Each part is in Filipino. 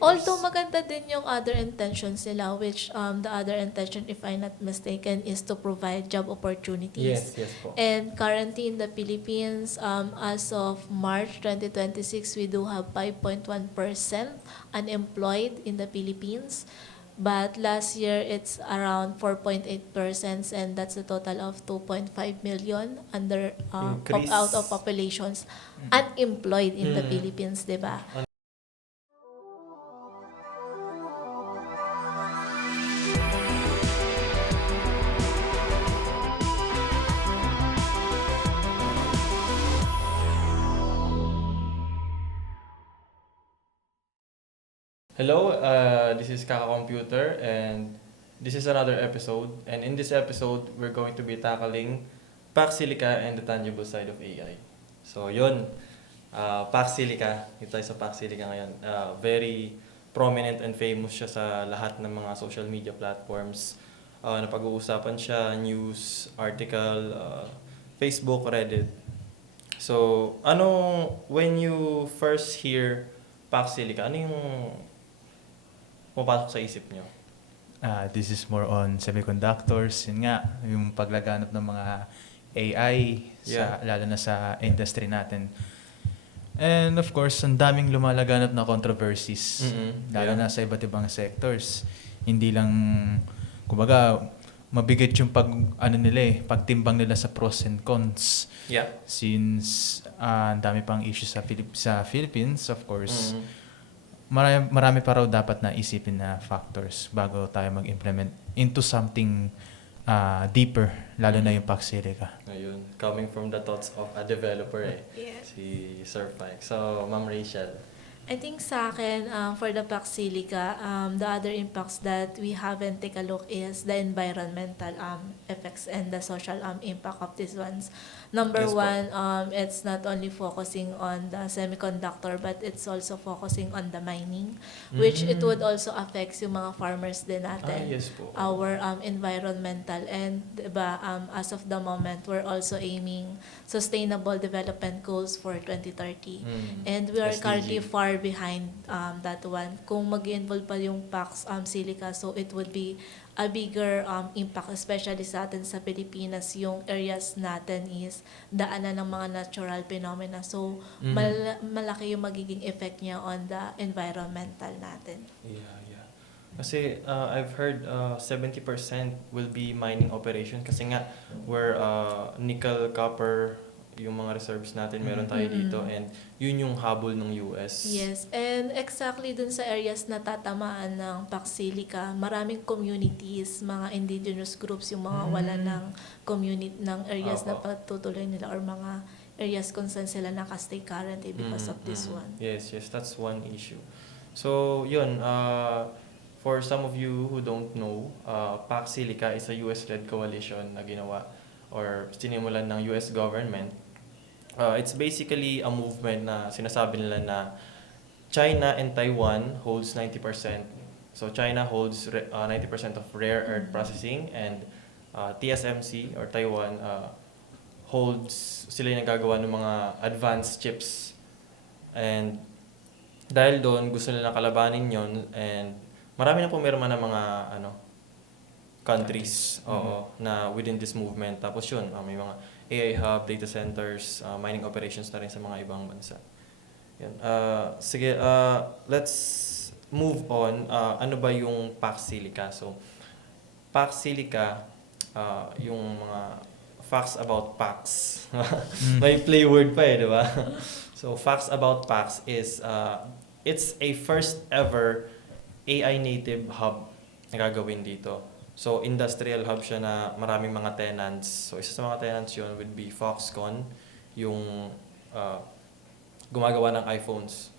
Although acres. maganda din yung other intentions nila, which the other intention, if I'm not mistaken, is to provide job opportunities. Yes, yes po. And currently in the Philippines, as of March 2026, we do have 5.1% unemployed in the Philippines. But last year, it's around 4.8%, and that's a total of 2.5 million out of Increase. populations unemployed in the Mm. Philippines, di ba? Hello, this is Kaka Computer, and this is another episode. And in this episode, we're going to be tackling Pax Silica and the tangible side of AI. So, yun. Pax Silica. Ito tayo sa Pax Silica ngayon. Very prominent and famous siya sa lahat ng mga social media platforms. Napag-uusapan siya, news, article, Facebook, Reddit. So, when you first hear Pax Silica, ano yung pumapasok sa isip nyo? This is more on semiconductors, yun nga, yung paglaganap ng mga AI, Yeah. lalo na sa industry natin. And of course, ang daming lumalaganap na controversies, Mm-mm. lalo Yeah. na sa iba't ibang sectors. Hindi lang, kumbaga, mabigat yung pagtimbang nila sa pros and cons. Yeah. Since ang dami pang issues sa Philippines, of course, Mm. marami pa raw dapat na isipin na factors bago tayo mag-implement into something deeper, lalo na yung Pax Silica. Ayun. Coming from the thoughts of a developer Yes. si Sir Mike. So, Ma'am Rachel. I think sa akin, for the Pax Silica, the other impacts that we haven't take a look is the environmental effects and the social impact of these ones. Number Yes po. one, it's not only focusing on the semiconductor, but it's also focusing on the mining, which it would also affect yung mga farmers din natin. Yes po. Our environmental, and diba, as of the moment, we're also aiming sustainable development goals for 2030. And we are SDG. currently far behind that one. Kung mag-involve pa yung Pax Silica, so it would be a bigger impact, especially sa atin sa Pilipinas. Yung areas natin is daanan ng mga natural phenomena. So, malaki yung magiging effect niya on the environmental natin. Yeah. Kasi I've heard 70% will be mining operation kasi nga where nickel, copper, yung mga reserves natin meron tayo dito, and yun yung habol ng US. Yes, and exactly dun sa areas na tatamaan ng Pax Silica, maraming communities, mga indigenous groups, yung mga wala ng community ng areas na Opo. patutuloy nila, or mga areas kung saan sila nakastay currently because of this one. Yes, that's one issue. So, yun, for some of you who don't know, Pax Silica is a US-led coalition na ginawa or sinimulan ng US government. It's basically a movement na sinasabi nila na China and Taiwan holds 90%. So China holds 90% of rare earth processing, and TSMC or Taiwan holds, sila yung nagagawa ng mga advanced chips. And dahil doon, gusto nila kalabanin yon, and marami na pumirma ng mga countries na within this movement. Tapos yun, may mga AI hub, data centers, mining operations na rin sa mga ibang bansa. Yan. Sige, let's move on. Ano ba yung Pax Silica? So, Pax Silica, yung mga facts about Pax. May play word pa di ba? So, facts about Pax is, it's a first ever AI native hub na gagawin dito. So, industrial hub siya na maraming mga tenants. So, isa sa mga tenants yun would be Foxconn, yung gumagawa ng iPhones.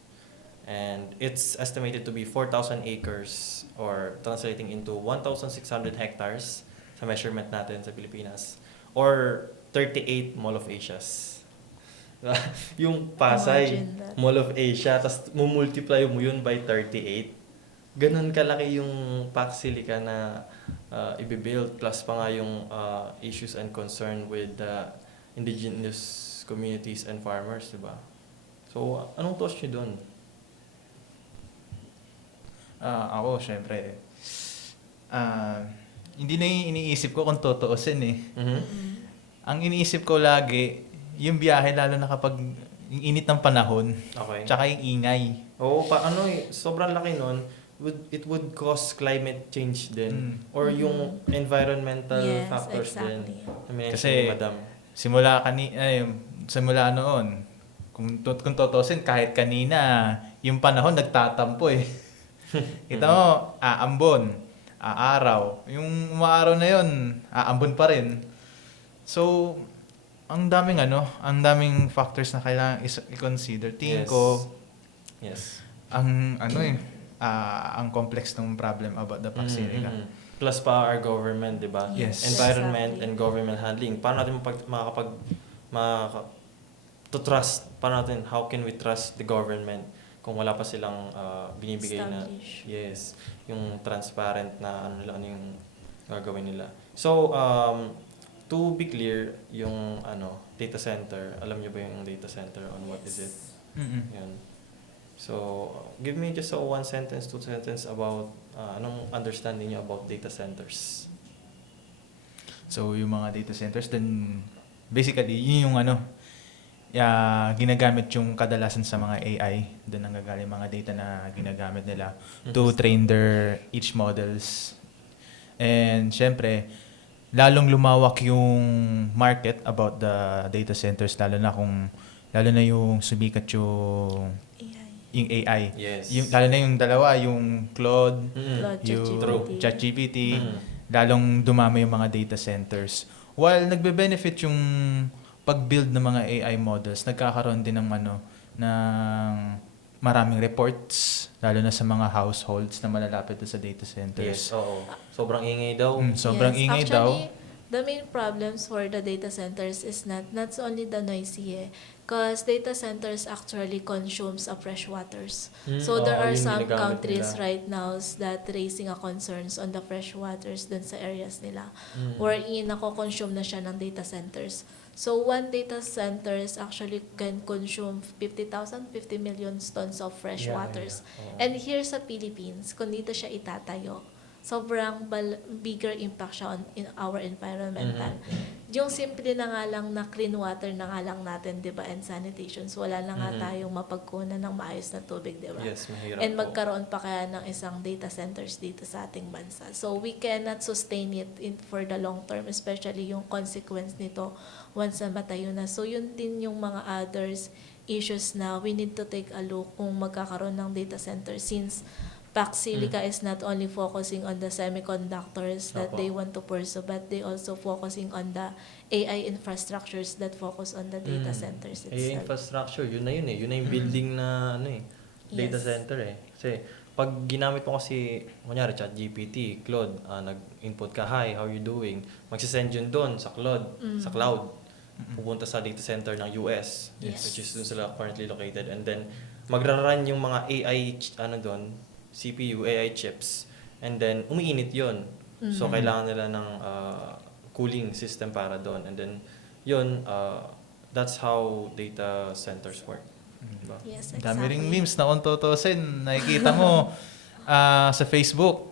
And it's estimated to be 4,000 acres or translating into 1,600 hectares sa measurement natin sa Pilipinas. Or 38 Mall of Asias. Yung Pasay, Imagine that. Mall of Asia, tapos mumultiply mo yun by 38. Ganun kalaki yung Pax Silica na i-build, plus pa nga yung issues and concern with indigenous communities and farmers, diba? So, anong thoughts nyo dun? Ako, syempre, hindi na yung iniisip ko kung totoosin eh. Mhm. Ang iniisip ko lagi, yung biyahe, lalo na kapag yung init ng panahon, Okay. tsaka yung ingay. Oo, sobrang laki nun. It would cause climate change din. Mm. Or yung environmental Yes, factors din. exactly. Na minention Kasi- ni Madam. Simula noon, kung totosin, kahit kanina, yung panahon nagtatampo eh. Kita mo, aambon, aaraw. Yung umaaraw na yun, aambon pa rin. So, ang daming factors na kailangan i-consider. Tingin Yes. ko, Yes. ang complex ng problem about the Paxilica. Plus pa our government, di ba? Yes. Environment Exactly. and government handling. Paano natin to trust? Paano natin, how can we trust the government kung wala pa silang binibigay na, Establish. yes, yung transparent na ano yung gagawin nila. So, to be clear, yung data center, alam niyo ba yung data center on what is it? Mm-mm. Yan. So, give me just a 1 sentence, 2 sentence about anong understanding niyo about data centers. So, yung mga data centers, then basically, yun yung ginagamit yung kadalasan sa mga AI. Doon nanggagaling mga data na ginagamit nila to train their each models. And syempre, lalong lumawak yung market about the data centers, lalo na yung sumikat yung AI. Yes. Lalo na yung dalawa, yung Claude, Claude, yung ChatGPT. ChatGPT, Mm. lalong dumami yung mga data centers. While nagbe-benefit yung pag-build ng mga AI models, nagkakaroon din ng maraming reports, lalo na sa mga households na malalapit sa data centers. Yes, oo. Sobrang ingay daw. Sobrang Yes, ingay actually, daw. the main problems for the data centers is not only the noisy because data centers actually consumes fresh waters. So there Oo, are yun some ginagamit countries nila. right now that raising a concerns on the fresh waters dun sa areas nila Mm. wherein nako-consume na siya ng data centers. So one data centers actually can consume 50 million tons of fresh waters. Oo. And here sa Philippines, kung dito siya itatayo, sobrang bigger impact siya in our environmental. Yung simple na nga lang na clean water na nga lang natin, di ba, and sanitations, wala na nga tayong mapagkunan ng maayos na tubig, di ba? Yes, mahirap And po. magkaroon pa kaya ng isang data centers dito sa ating bansa. So we cannot sustain it for the long term, especially yung consequence nito once na matayo na. So yun din yung mga others issues na we need to take a look kung magkakaroon ng data center since Paxilica is not only focusing on the semiconductors that Opo. they want to pursue, but they also focusing on the AI infrastructures that focus on the data centers Eh, itself. infrastructure, yun na yun eh. Yun na yung building na data Yes. center eh. Kasi pag ginamit mo kasi, kunyari, ChatGPT, Claude, nag-input ka, hi, how you doing? Magsisend yun doon sa sa cloud. Pupunta sa data center ng US, Yes. which is doon sila currently located. And then, magra-run yung mga AI, doon, CPU, AI chips. And then, umiinit yun. So, kailangan nila ng cooling system para doon. And then, yun, that's how data centers work. Diba? Yes, Dami ring exactly. memes na kung tutusin. Nakikita mo sa Facebook,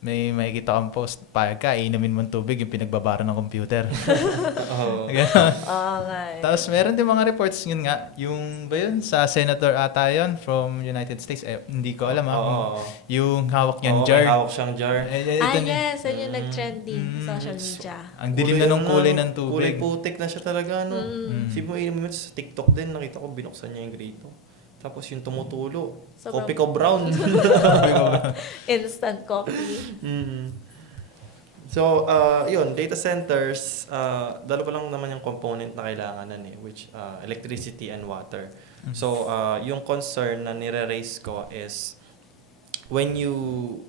may makikita kang post, payag ka, inumin mo ng tubig yung pinagbabara ng computer. Oo. Ganon. Oo nga eh. Tapos meron din mga reports, yun nga, yung ba yun, sa senator ata yun from United States, hindi ko alam Oo. yung hawak Oo, niyang may jar. hawak siyang jar. Yes, yun yung nag-trending sa social media. Ang dilim na nung kulay ng Kulay tubig. putik na siya talaga, no? Mm. Sige mo, inumin mo sa TikTok din, nakita ko, binuksan niya yung grito. Tapos yung tumutulo. Sobrang- Kopi ko brown. Instant coffee. So, yun, data centers, dalawa pa lang naman yung component na kailanganan which electricity and water. So, yung concern na nire-raise ko is when you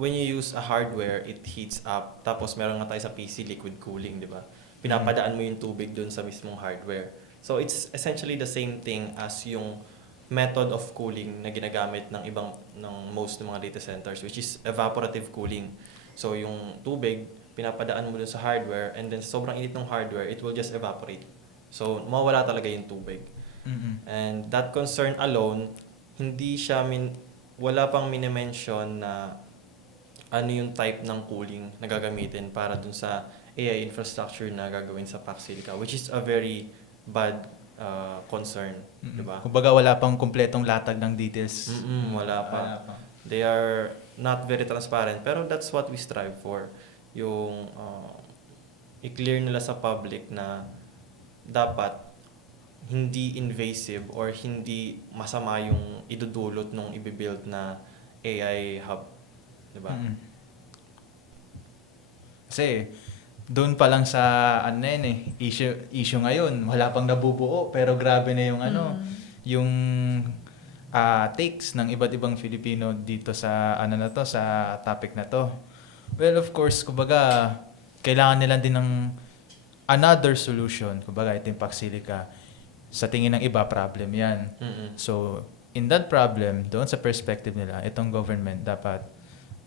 use a hardware, it heats up. Tapos meron nga tayo sa PC, liquid cooling, di ba? Pinapadaan mo yung tubig dun sa mismong hardware. So, it's essentially the same thing as yung method of cooling na ginagamit ng most ng mga data centers, which is evaporative cooling. So, yung tubig, pinapadaan mo dun sa hardware, and then sobrang init ng hardware, it will just evaporate. So, mawala talaga yung tubig. Mm-mm. And that concern alone, hindi siya wala pang minimension na ano yung type ng cooling na gagamitin para dun sa AI infrastructure na gagawin sa Pax Silica, which is a very bad concern, di ba? Kumbaga wala pang kumpletong latag ng details. Wala pa. They are not very transparent, pero that's what we strive for. Yung i-clear nila sa public na dapat hindi invasive or hindi masama yung idudulot nung ibibuild na AI hub. Diba? Kasi doon pa lang sa ano na yun issue ngayon, wala pang nabubuo pero grabe na yung yung takes ng iba't ibang Filipino dito sa na to, sa topic na to. Well, of course, kumbaga kailangan nila din ng another solution. Kumbaga, ito yung Pax Silica. Sa tingin ng iba, problem yan. So, in that problem, doon sa perspective nila, itong government dapat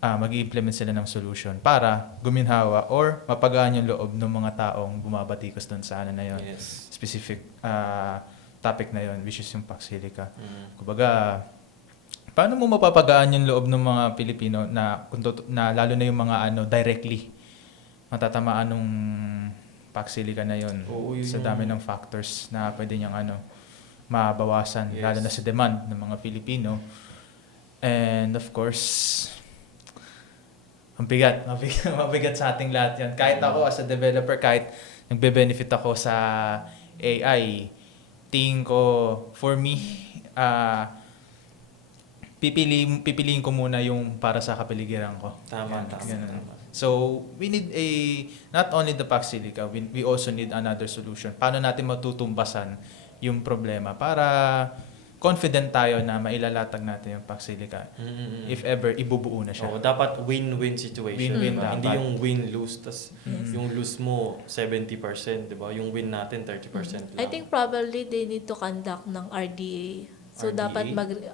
mag-i-implement sila ng solution para guminhawa or mapagaan yung loob ng mga taong bumabatikos doon sa na yun. Yes. Specific topic na yun, which is yung Pax Silica. Kumbaga, paano mo mapapagaan yung loob ng mga Pilipino na lalo na yung mga directly matatamaan ng Pax Silica na yun? Oo, yun sa yung- dami ng factors na pwede niyang mabawasan, Yes. lalo na sa demand ng mga Pilipino. And of course, mabigat sa ating lahat yan. Kahit ako as a developer, kahit nagbe-benefit ako sa AI, tingin ko, for me, pipiliin ko muna yung para sa kapaligiran ko. Tama, Yan, tama, ganun. tama. So, we need not only the Pax Silica, we also need another solution. Paano natin matutumbasan yung problema para confident tayo na mailalatag natin yung Pax Silica. If ever, ibubuo na siya. Oo, dapat win-win situation. Win-win diba? dapat. Hindi yung win-lose. Tas Yes. yung lose mo, 70%, di ba? Yung win natin, 30% lang. I think probably they need to conduct ng RDA. So RDA?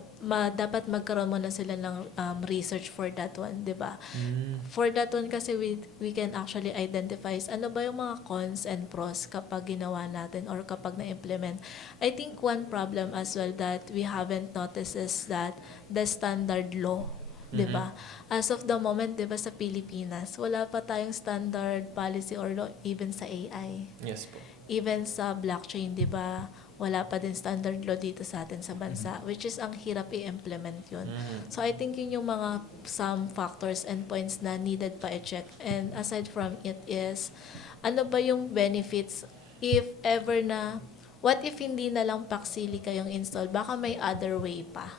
dapat magkaroon muna sila ng research for that one, 'di ba? Mm. For that one kasi we can actually identify ano ba yung mga cons and pros kapag ginawa natin or kapag na-implement. I think one problem as well that we haven't noticed is that the standard law, 'di ba? As of the moment, 'di ba, sa Pilipinas, wala pa tayong standard policy or law even sa AI. Yes po. Even sa blockchain, 'di ba? Wala pa din standard law dito sa atin sa bansa, which is ang hirap i-implement yun. So I think yun yung mga some factors and points na needed pa i-check. And aside from it is, ano ba yung benefits if ever na, what if hindi na lang Pax Silica yung install? Baka may other way pa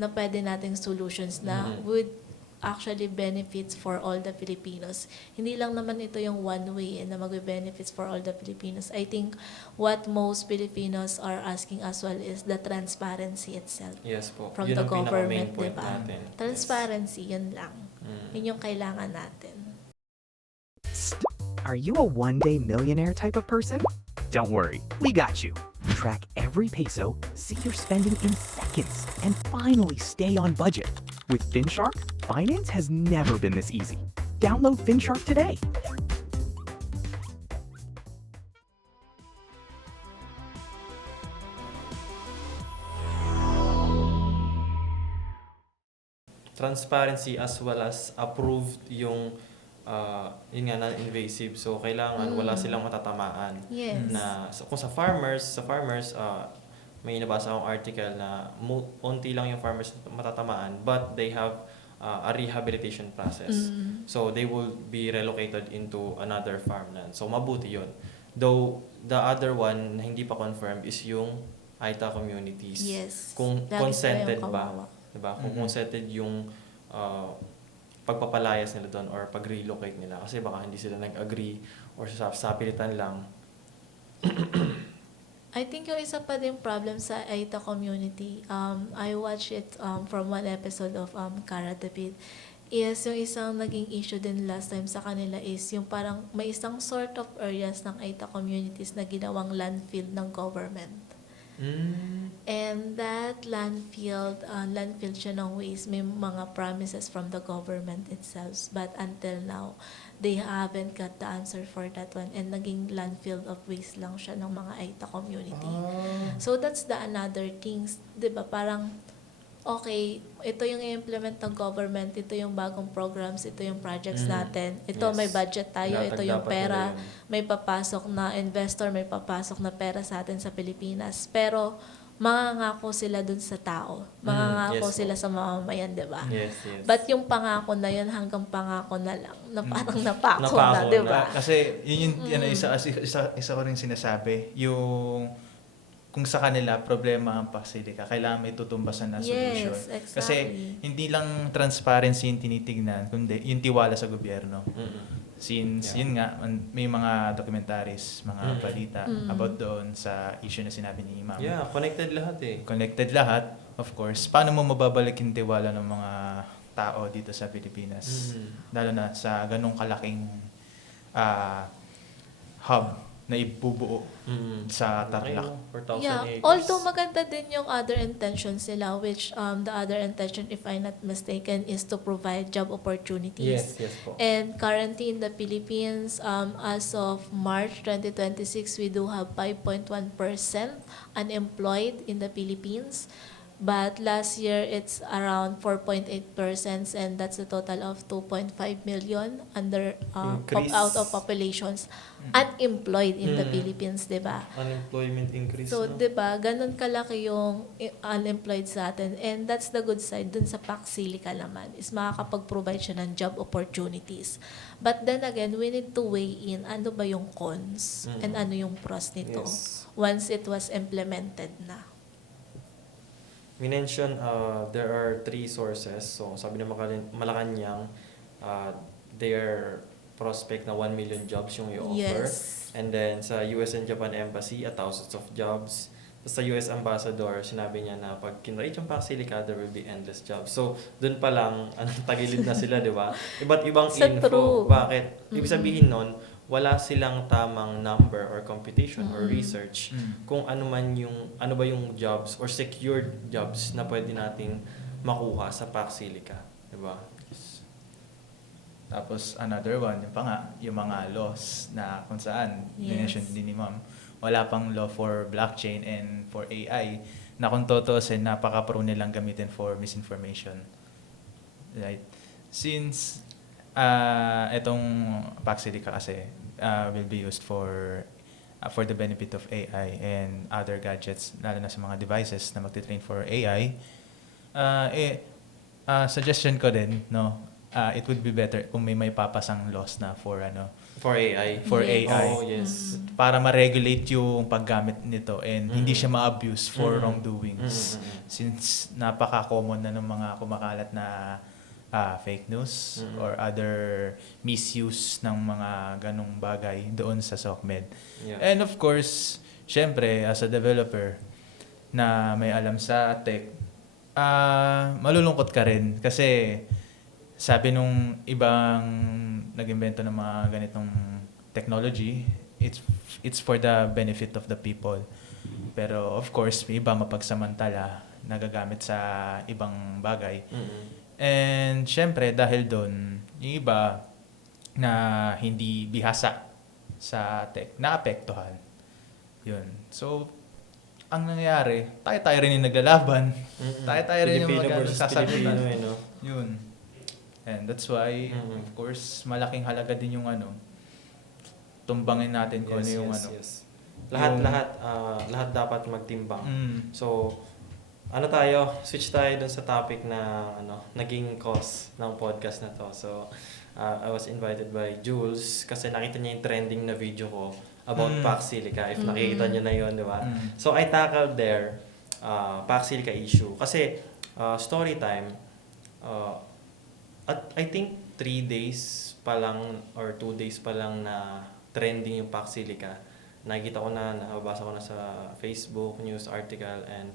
na pwede nating solutions na would actually benefits for all the Filipinos. Hindi lang naman ito yung one way na magbe-benefits for all the Filipinos. I think what most Filipinos are asking as well is the transparency itself Yes po. from Yun the ang pinaka-main government, point diba? natin. Transparency, yun lang. Yes. Yun yung kailangan natin. Are you a one-day millionaire type of person? Don't worry, we got you. Track every peso, see your spending in seconds, and finally stay on budget. With FinShark, finance has never been this easy. Download FinShark today. Transparency as well as approved yung yun nga, non-invasive. So, kailangan wala silang matatamaan. Yes. Na kung sa farmers, may nabasa akong article na unti lang yung farmers matatamaan, but they have a rehabilitation process. So they will be relocated into another farmland. So mabuti yun. Though the other one na hindi pa confirmed is yung Aita communities. Yes. Kung Lagi consented silang ba? kawawa. Diba? Kung consented yung pagpapalayas nila doon or pag-relocate nila. Kasi baka hindi sila nag-agree or sa pilitan lang. I think yung isa pa din problem sa Aita community, I watched it from one episode of Cara David, is yung isang naging issue din last time sa kanila is yung parang may isang sort of areas ng Aita communities na ginawang landfill ng government. And that landfill siya ng waste, may mga promises from the government itself. But until now, they haven't got the answer for that one. And naging landfill of waste lang siya ng mga Aita community. So that's the another things, di ba? Parang okay, ito yung i-implement ng government, ito yung bagong programs, ito yung projects natin, ito Yes. may budget tayo, ito Ilatag yung dapat pera, nila yun. may papasok na investor, may papasok na pera sa atin sa Pilipinas. Pero mangangako sila dun sa tao. Mangangako yes, sila po. sa mamamayan, di ba? Yes, yes. But yung pangako na yun, hanggang pangako na lang, na parang napako Napako na, di ba? Kasi yun yung isa ko rin sinasabi, yung kung sa kanila problema ang Paxilica, kailangan may tutumbasan na solution. Yes, exactly. Kasi hindi lang transparency yung tinitignan, kundi yung tiwala sa gobyerno. Since Yeah. yun nga, may mga documentaries, mga balita about doon sa issue na sinabi ni Ma'am. Yeah, connected lahat eh. Connected lahat, of course. Paano mo mababalik yung tiwala ng mga tao dito sa Pilipinas? Lalo na sa ganong kalaking hub na ibubuo sa Tarlac. 4,000 Yeah, acres. although maganda din yung other intentions nila, which the other intention, if I'm not mistaken, is to provide job opportunities. Yes po. And currently in the Philippines, as of March 2026, we do have 5.1% unemployed in the Philippines. But last year, it's around 4.8%, and that's a total of 2.5 million Increase. out of populations unemployed in the Philippines, di ba? Unemployment increase. So, no? di ba, ganun kalaki yung unemployed sa atin. And that's the good side dun sa Paxilica naman, is makakapag-provide siya ng job opportunities. But then again, we need to weigh in ano ba yung cons and ano yung pros nito Yes. once it was implemented na. We mentioned there are 3 sources. So sabi ng Malacanang, their prospect na 1 million jobs yung i-offer. Yes. And then sa US and Japan Embassy, thousands of jobs. Sa US Ambassador, sinabi niya na pag kinrate yung Paxilica, there will be endless jobs. So, dun pa lang, tagilid na sila, di ba? Iba't ibang Sa info. true. Bakit? Ibig sabihin nun, wala silang tamang number or computation or research kung ano ba yung jobs or secured jobs na pwede nating makuha sa Paxilica, di ba? Tapos another one, yung mga laws na kung saan, Yes. mention din ni Ma'am, wala pang law for blockchain and for AI na kung tutuusin, napaka-prone nilang gamitin for misinformation. Right? Since itong Paxilica kasi will be used for the benefit of AI and other gadgets, lalo na sa mga devices na magti-train for AI, suggestion ko din, no, it would be better kung may papasang laws na for For AI. for Yes. AI Oh, yes. para ma-regulate yung paggamit nito and hindi siya ma-abuse for wrongdoings. Since napaka-common na ng mga kumakalat na fake news or other misuse ng mga ganong bagay doon sa SOCMED. Yeah. And of course, syempre, as a developer na may alam sa tech, malulungkot ka rin kasi sabi nung ibang nag-invento ng mga ganitong technology, it's for the benefit of the people. Pero of course, may iba mapagsamantala nagagamit sa ibang bagay. And syempre, dahil doon, yung iba na hindi bihasa sa tech, naapektuhan. Yun. So, ang nangyayari, tayo rin yung naglalaban. Tayo rin yung Filipino versus sasagutan. Filipino, Yun. And that's why, of course, malaking halaga din yung tumbangin natin kung ano yung yes. Lahat dapat magtimbang. Mm. So, switch tayo dun sa topic na naging cause ng podcast na to. So, I was invited by Jules kasi nakita niya yung trending na video ko about Paxilica. If nakikita niyo na yun, di ba? So, I tackled there Paxilica issue. Kasi, story time, at I think 3 days pa lang or 2 days pa lang na trending yung Paxilica. Nababasa ko na sa Facebook news article and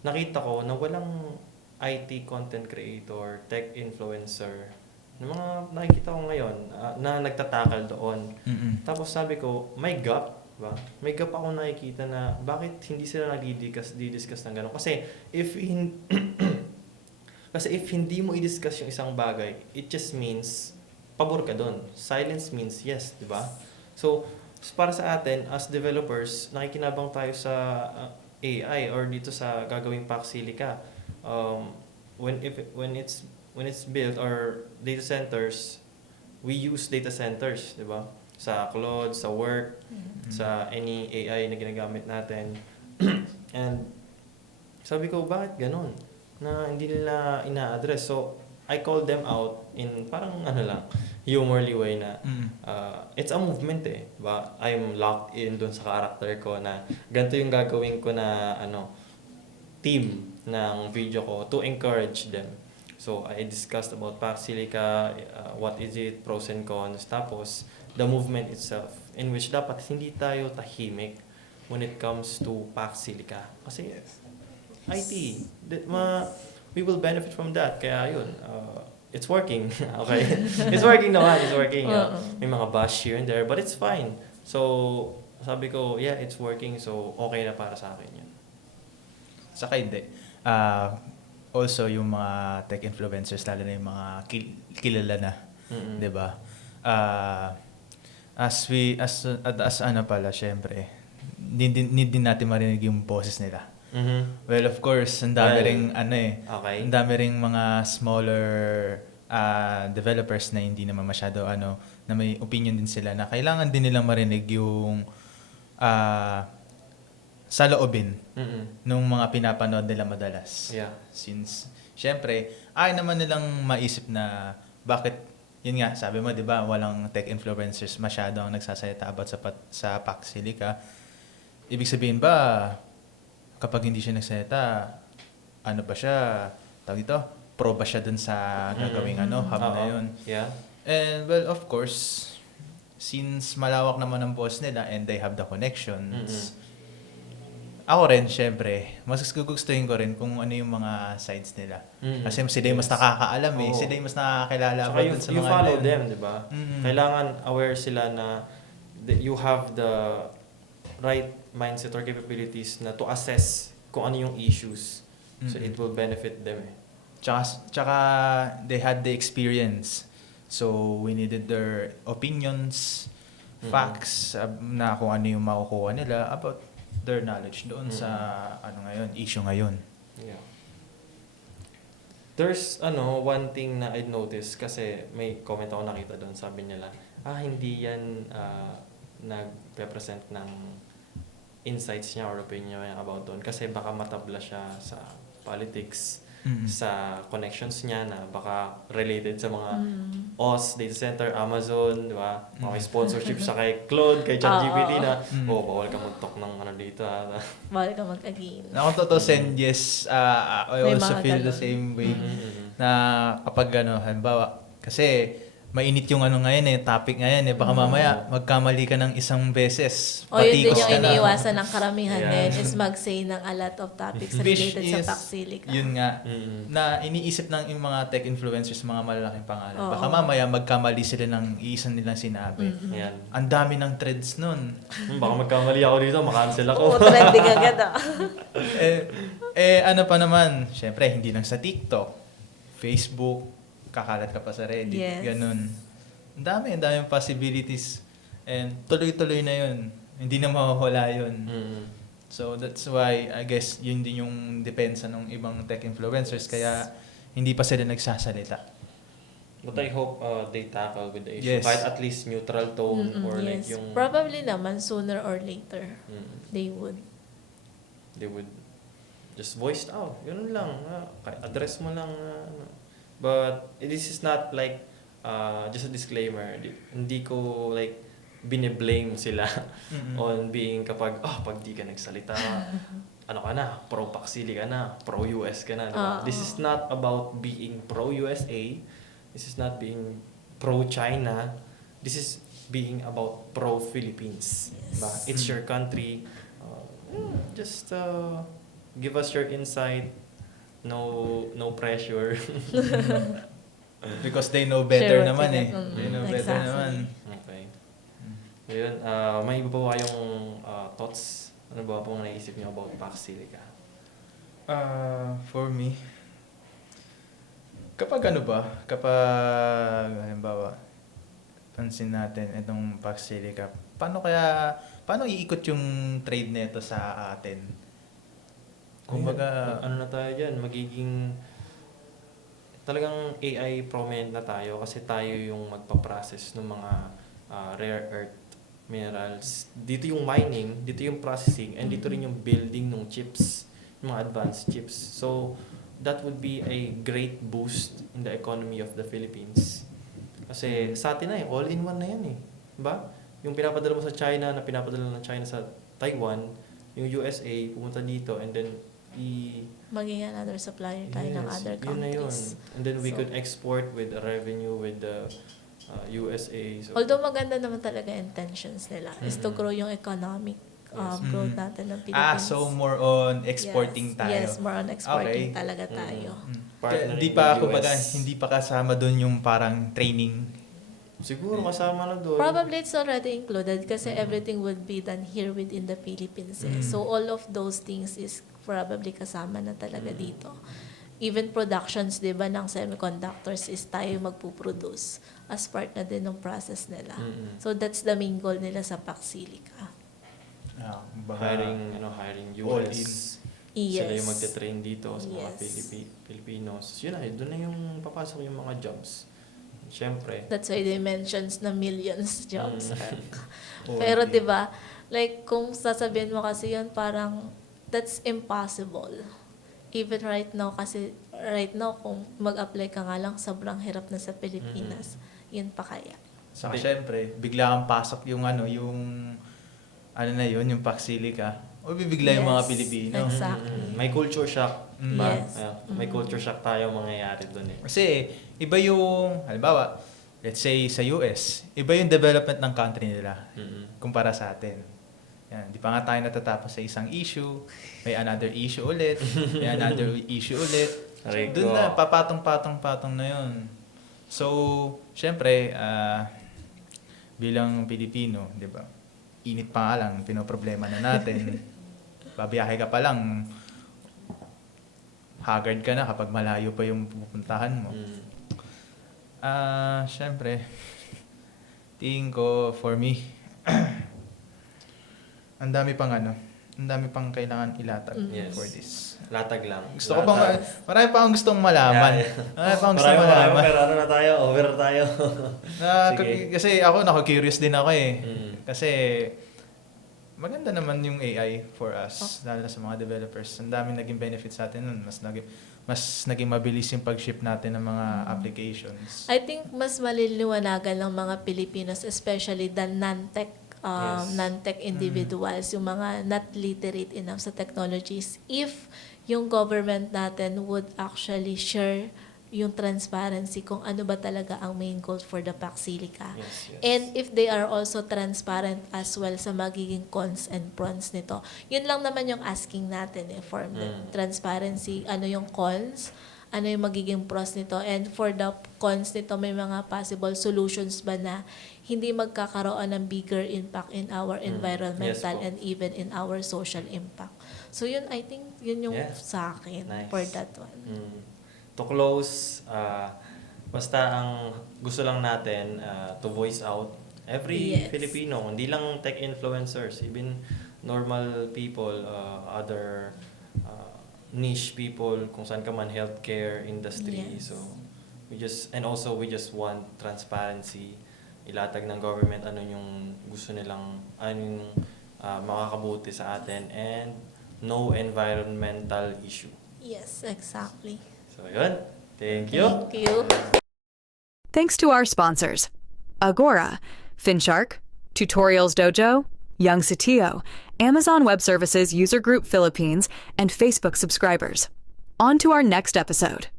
nakita ko na walang IT content creator, tech influencer, na mga nakikita ko ngayon na nagtatakal doon. Tapos sabi ko, may gap, ba? May gap ako nakikita na bakit hindi sila nagdi-discuss ng gano'n. Kasi if hindi mo i-discuss yung isang bagay, it just means pabor ka doon. Silence means yes, di ba? So, para sa atin, as developers, nakikinabang tayo sa AI or dito sa gagawing Paxilica. when it's built or data centers, we use data centers, di ba? Sa Claude, sa work, sa any AI na ginagamit natin. And sabi ko, bakit ganun? Na hindi nila ina-address. So, I call them out in parang humorly way na it's a movement eh. Ba? I'm locked in dun sa character ko na ganito yung gagawin ko na team ng video ko to encourage them. So, I discussed about Pax Silica, what is it, pros and cons, tapos the movement itself, in which dapat hindi tayo tahimik when it comes to Pax Silica. Kasi IT, we will benefit from that. Kaya yun, it's working. Okay? It's working naman, it's working. May mga bash here and there, but it's fine. So, sabi ko, yeah, it's working, so okay na para sa akin yun. Saka hindi. Also, yung mga tech influencers, lalo na yung mga kilala na, 'di ba? As ano pala, syempre, hindi din natin marinig yung boses nila. Well, of course, ang dami ring Okay. ang dami ring mga smaller developers na hindi naman masyado na may opinion din sila na kailangan din nilang marinig yung saloobin nung mga pinapanood nila madalas. Yeah. Since, syempre, ay naman nilang maisip na bakit, yun nga, sabi mo, di ba, walang tech influencers masyado ang nagsasalita about sa Pax Silica. Ibig sabihin ba, kapag hindi siya nagsalita, ano ba siya, tawag ito, pro ba siya dun sa gagawing hub na yun? Yeah. And, well, of course, since malawak naman ang boss nila and they have the connections, ako rin, syempre, mas gugustuhin ko rin kung ano yung mga sides nila. Kasi sila yung mas nakakaalam eh. Oo. Sila yung mas nakakakilala Saka about dun sa you mga follow yun. them, di ba? Kailangan aware sila na you have the right mindset or capabilities na to assess kung ano yung issues. So it will benefit them eh. Tsaka they had the experience. So we needed their opinions, facts, na kung ano yung makukuha nila about their knowledge doon sa issue ngayon. Yeah. There's one thing na I'd noticed kasi may comment ako nakita doon, sabi nila, hindi yan nag-represent ng insights niya or opinion niya about doon kasi baka matabla siya sa politics, sa connections niya na baka related sa mga OS, data center, Amazon, di ba? May sponsorship siya kay Claude, kay ChatGPT na, bawal ka mag-talk ng dito. Bawal ka mag-again. Na kung totoo, yes, I May also mga feel the ganun. same way na kapag halimbawa, kasi mainit yung ngayon topic ngayon baka mamaya magkamali ka ng isang beses. O yun din patikos yung ka na. iniiwasan ng karamihan Yeah. din is mag-say ng a lot of topics Which related sa is, Pax Silica. yun nga, na iniisip ng yung mga tech influencers, mga malalaking pangalan. Oo. Baka mamaya magkamali sila ng iisang nilang sinabi. Yan. Ang dami ng threads nun. Baka magkamali ako dito, makancel ako. Oo, trending agad Ano pa naman, syempre, hindi lang sa TikTok, Facebook, kakalat ka pa sa Reddit, Yes. ganun. Ang daming possibilities. And tuloy-tuloy na yun. Hindi na mawawala yun. So that's why, I guess, yun din yung depensa ng ibang tech influencers. Kaya hindi pa sila nagsasalita. But I hope they tackle with the issue. Yes. Kahit at least neutral tone or like yes. yung... Probably naman, sooner or later, they would. They would just voice out. Ganun lang. Address mo lang. But this is not like just a disclaimer. Hindi ko like bine-blame sila on being pag di ka nagsalita, ano ka na, pro-Pax Silica ka na, pro-US ka na. Diba? This is not about being pro-USA. This is not being pro-China. This is being about pro-Philippines. Diba? It's your country. Just give us your insight. No pressure. Because they know better Share naman what eh. you get. They know better Exactly. naman. Okay. Ayun, may iba pa ba kayong thoughts? Ano ba pong naisip niyo about Pax Silica? For me, kapag halimbawa, pansin natin itong Pax Silica, paano iikot yung trade nito sa atin? Kumbaga, ano na tayo dyan, magiging talagang AI prominent na tayo kasi tayo yung magpa-process ng mga rare earth minerals. Dito yung mining, dito yung processing, and dito rin yung building ng chips, yung mga advanced chips. So, that would be a great boost in the economy of the Philippines. Kasi sa atin na all-in-one na yan eh. Diba? Yung pinapadala mo sa China, na pinapadala ng China sa Taiwan, yung USA, pumunta dito, and then Maging another supplier tayo ng other yun na yun. countries. And then we So, could export with a revenue with the USA. So, although maganda naman talaga intentions nila is to grow yung economic growth natin ng Philippines. so more on exporting yes, tayo. Yes, more on exporting Okay. talaga tayo. partnering Hindi pa, with kumbaga, US. hindi pa kasama doon yung parang training. Siguro kasama na doon. Probably it's already included kasi everything would be done here within the Philippines. So all of those things is probably kasama na talaga dito. Even productions, di ba, ng semiconductors is tayo magpuproduce as part na din ng process nila. So that's the main goal nila sa Paxilica. Hiring all US. Yes. Sila yung magte-train dito sa mga Yes. Filipinos. Yun na, doon na yung papasok yung mga jobs. Siyempre. That's why they mentions na millions jobs. all Pero in. 'di ba, like kung sasabihin mo kasi 'yun, parang that's impossible. Even right now kasi kung mag-apply ka nga lang sobrang hirap na sa Pilipinas. Yun pa kaya. Saka syempre, bigla kang pasok yung yung yung Paxilica. O bibigla yung mga Yes, Pilipino. exactly. May culture shock. Mm. ba? Yes. May culture shock tayo mangyayari doon eh. Kasi iba yung, halimbawa, let's say sa US, iba yung development ng country nila kumpara sa atin. Yan, di pa nga tayo natatapos sa isang issue, may another issue ulit, may another issue ulit. Aray Doon ko. na, papatong-patong na yun. So, syempre, bilang Pilipino, di ba, init pa nga lang, pinoproblema na natin. Babiyahe ka pa lang, haggard ka na kapag malayo pa yung pupuntahan mo. Syempre, tingin ko, for me, ang dami pang kailangan ilatag Yes. for this. Latag lang. Gusto ko pang, marami pa akong gustong malaman. Marami pa akong gustong malaman. Pero ano na tayo? Over tayo. Sige. Kasi ako, naka-curious din ako eh. Mm. Kasi, maganda naman yung AI for us, lalo na sa mga developers. Ang daming naging benefits sa atin nun. Mas naging mabilis yung pag-ship natin ng mga applications. I think mas maliliwanagan ng mga Pilipinos, especially the non-tech Yes. non-tech individuals, yung mga not literate enough sa technologies, if yung government natin would actually share yung transparency kung ano ba talaga ang main goal for the Paxilica. Yes. And if they are also transparent as well sa magiging cons and pros nito. Yun lang naman yung asking natin for the transparency. Ano yung cons? Ano yung magiging pros nito? And for the cons nito, may mga possible solutions ba na hindi magkakaroon ng bigger impact in our environmental Yes po. and even in our social impact. So yun, I think, yun yung Yeah. sa akin Nice. for that one. To close, basta ang gusto lang natin to voice out every Yes. Filipino, hindi lang tech influencers, even normal people, other niche people, kung saan ka man, healthcare industry. Yes. So we just want transparency, ilatag ng government ano yung gusto nilang, ano yung makakabuti sa atin, and no environmental issue. Yes, exactly. So yun, thank you. Thank you. Thanks to our sponsors, Agora, Finshark, Tutorials Dojo, Young Satio, Amazon Web Services User Group Philippines, and Facebook subscribers. On to our next episode.